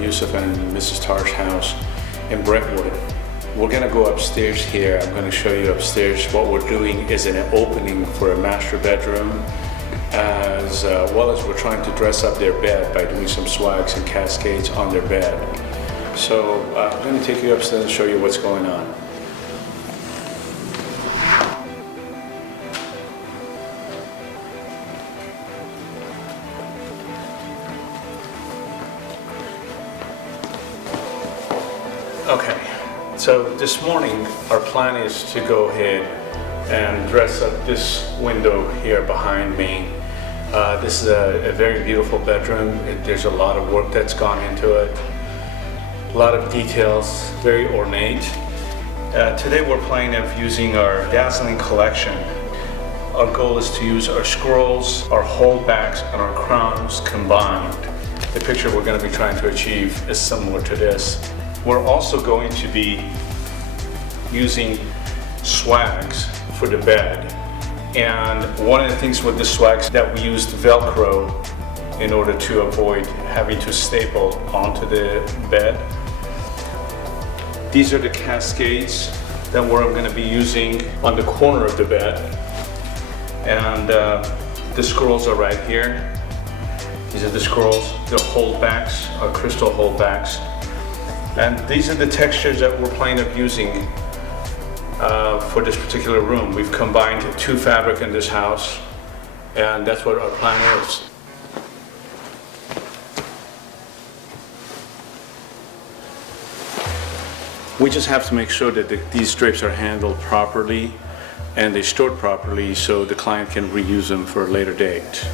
Yusuf and Mrs. Tar's house in Brentwood. We're gonna go upstairs here. I'm gonna show you upstairs. What we're doing is an opening for a master bedroom, as well as we're trying to dress up their bed by doing some swags and cascades on their bed. So I'm gonna take you upstairs and show you what's going on. Okay, so this morning our plan is to go ahead and dress up this window here behind me. This is a very beautiful bedroom. There's a lot of work that's gone into it, a lot of details, very ornate. Today we're planning of using our dazzling collection. Our goal is to use our scrolls, our holdbacks, and our crowns combined. The picture we're going to be trying to achieve is similar to this. We're also going to be using swags for the bed. And one of the things with the swags that we used Velcro in order to avoid having to staple onto the bed. These are the cascades that we're going to be using on the corner of the bed. And the scrolls are right here. These are the scrolls. The holdbacks are crystal holdbacks. And these are the textures that we're planning of using for this particular room. We've combined two fabric in this house, and that's what our plan is. We just have to make sure that these drapes are handled properly and they're stored properly so the client can reuse them for a later date.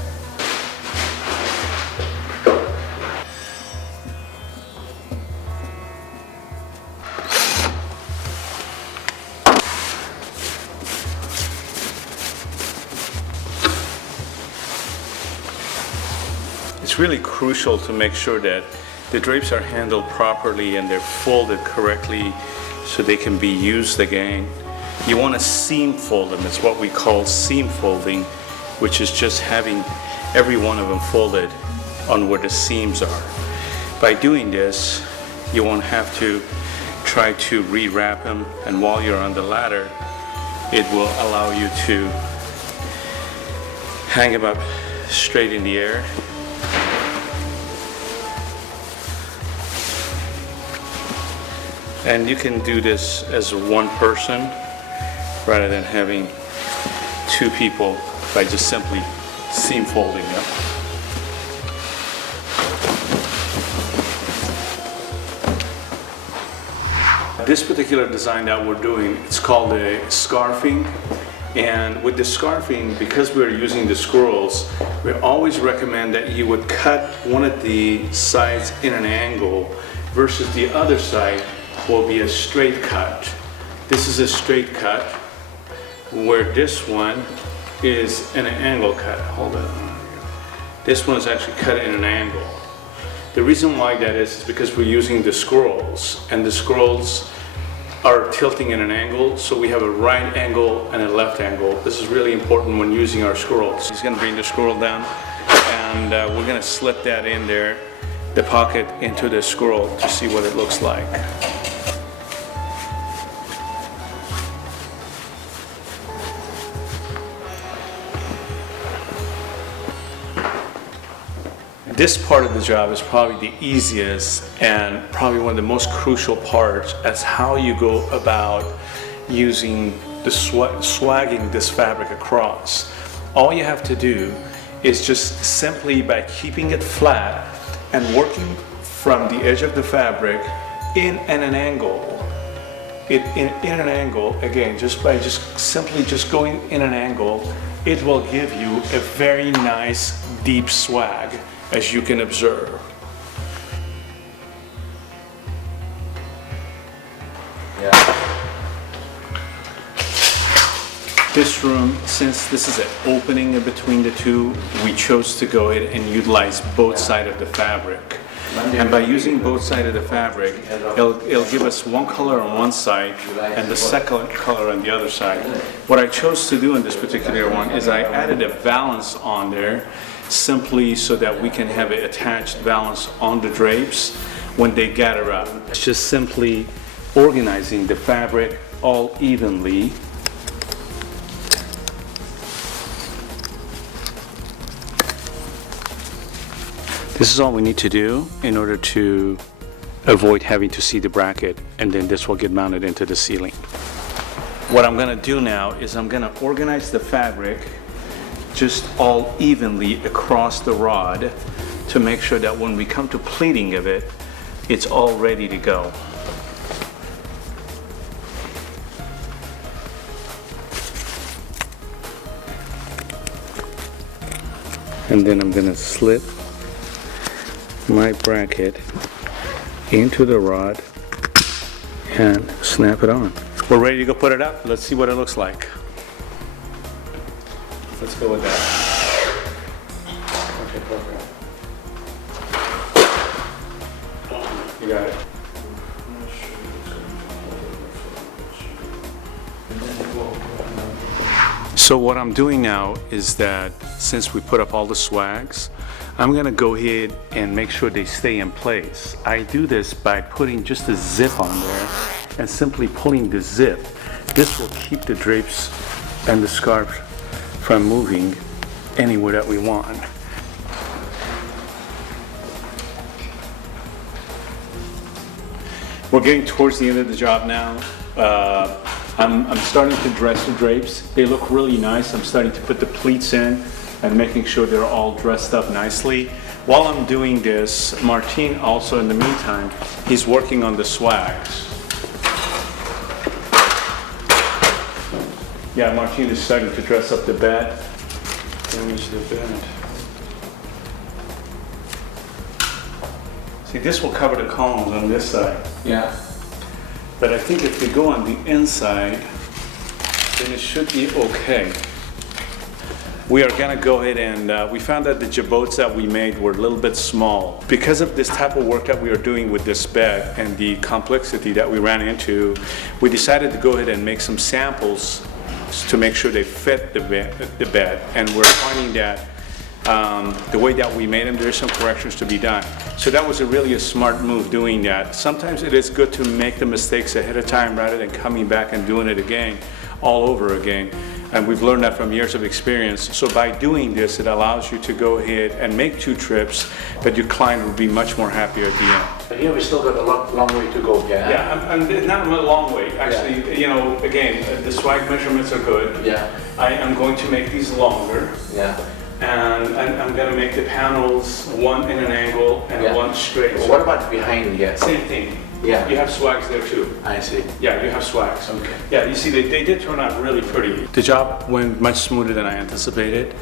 It's really crucial to make sure that the drapes are handled properly and they're folded correctly so they can be used again. You want to seam fold them. It's what we call seam folding, which is just having every one of them folded on where the seams are. By doing this, you won't have to try to rewrap them, and while you're on the ladder, it will allow you to hang them up straight in the air. And you can do this as one person rather than having two people by just simply seam folding them. This particular design that we're doing, it's called a scarfing. And with the scarfing, because we're using the scrolls, we always recommend that you would cut one of the sides in an angle versus the other side will be a straight cut. This is a straight cut, where this one is an angle cut. Hold on. This one is actually cut in an angle. The reason why that is because we're using the scrolls, and the scrolls are tilting in an angle, so we have a right angle and a left angle. This is really important when using our scrolls. He's going to bring the scroll down, and we're going to slip that in there, the pocket into the scroll, to see what it looks like. This part of the job is probably the easiest and probably one of the most crucial parts as how you go about using the swagging this fabric across. All you have to do is just simply by keeping it flat and working from the edge of the fabric in an angle. In an angle, again, just by simply going in an angle, it will give you a very nice deep swag, as you can observe. Yeah. This room, since this is an opening in between the two, we chose to go ahead and utilize both sides of the fabric. And by using both sides of the fabric, it'll give us one color on one side and the second color on the other side. What I chose to do in this particular one is I added a valance on there simply so that we can have it attached valance on the drapes when they gather up. It's just simply organizing the fabric all evenly. This is all we need to do in order to avoid having to see the bracket, and then this will get mounted into the ceiling. What I'm gonna do now is I'm gonna organize the fabric just all evenly across the rod to make sure that when we come to pleating of it, it's all ready to go. And then I'm gonna slip my bracket into the rod and snap it on. We're ready to go put it up. Let's see what it looks like. Let's go with that. Okay, perfect. You got it. So what I'm doing now is that since we put up all the swags, I'm gonna go ahead and make sure they stay in place. I do this by putting just a zip on there and simply pulling the zip. This will keep the drapes and the scarf from moving anywhere that we want. We're getting towards the end of the job now. I'm starting to dress the drapes. They look really nice. I'm starting to put the pleats in and making sure they're all dressed up nicely. While I'm doing this, Martin also in the meantime, he's working on the swags. Yeah, Martin is starting to dress up the bed. Damage the bed. See, this will cover the columns on this side. Yeah. But I think if we go on the inside, then it should be okay. We are gonna go ahead and we found that the jabots that we made were a little bit small. Because of this type of work that we are doing with this bed and the complexity that we ran into, we decided to go ahead and make some samples to make sure they fit the bed. And we're finding that the way that we made them, there's some corrections to be done. So that was really a smart move doing that. Sometimes it is good to make the mistakes ahead of time rather than coming back and doing it again, all over again. And we've learned that from years of experience. So by doing this, it allows you to go ahead and make 2 trips, but your client will be much more happier at the end. But here we still got a long way to go, yeah? Yeah, I'm not a long way. Actually, you know, again, the swag measurements are good. Yeah. I am going to make these longer. Yeah. And I'm going to make the panels one in an angle and one straight. Well, what about behind here? Same thing. Yeah. You have swags there too. I see. Yeah, you have swags. Okay. Yeah, you see, they did turn out really pretty. The job went much smoother than I anticipated.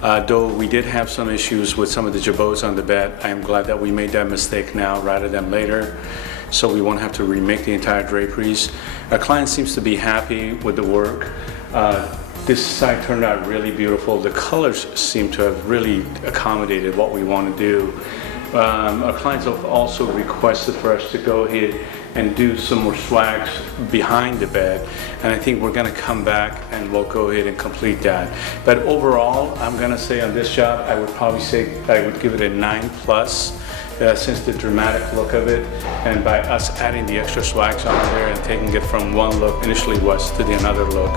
Though we did have some issues with some of the jabots on the bed. I am glad that we made that mistake now rather than later, so we won't have to remake the entire draperies. Our client seems to be happy with the work. This side turned out really beautiful. The colors seem to have really accommodated what we want to do. Our clients have also requested for us to go ahead and do some more swags behind the bed, and I think we're going to come back and we'll go ahead and complete that. But overall, I'm going to say on this job, I would probably say I would give it a 9+, since the dramatic look of it, and by us adding the extra swags on there and taking it from one look, initially was, to the another look.